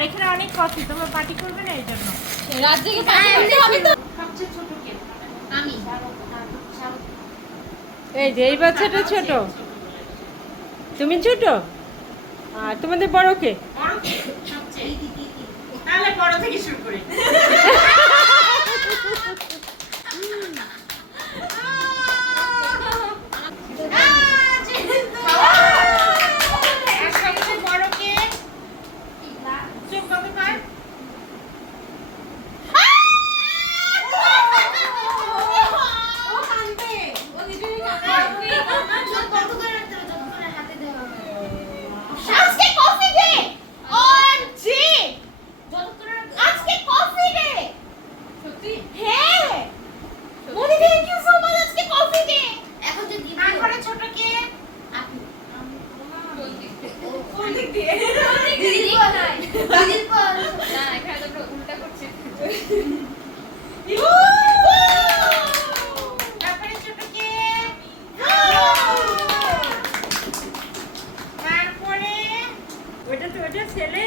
আর এখানে অনেক কফি, তোমরা পার্টি করবে না এই জন্য। রাত জেগে পার্টি করতে হবে তো। সবচেয়ে ছোট কে? আমি। এই যে এই বাচ্চাটা ছোট, তুমি ছোট, আর তোমাদের বড় কে? বড় কে? সবচেয়ে। তাহলে বড় থেকে শুরু করি। আর সবচেয়ে বড় কে? চুপ কবে পার? আজকে কফি ডে। ওএমজি, আজকে কফি ডে। সত্যি? হ্যাঁ Modi, thank you so much. আজকে কফি ডে। এখন যে দিদি আর ঘরে ছোট কে? আপনি কোন দিক দিয়ে? দিদি কোথায়? দিদির পর না, এখানে তো উল্টা করছে। তারপরে ছোট কে? তারপরে ওটা তো ওটা ছেলে।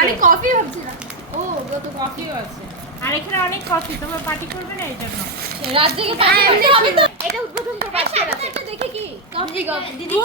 আমি কফি ভাবছিলাম। ও তো কফিও আছে। আর এখানে অনেক কফি, তোমরা পার্টি করবে না এই জন্য। রাত জেগে পার্টি করতে হবে তো। এটা উদ্বোধন করবো আজকে রাতে। একটা দেখে কি কফি দিদি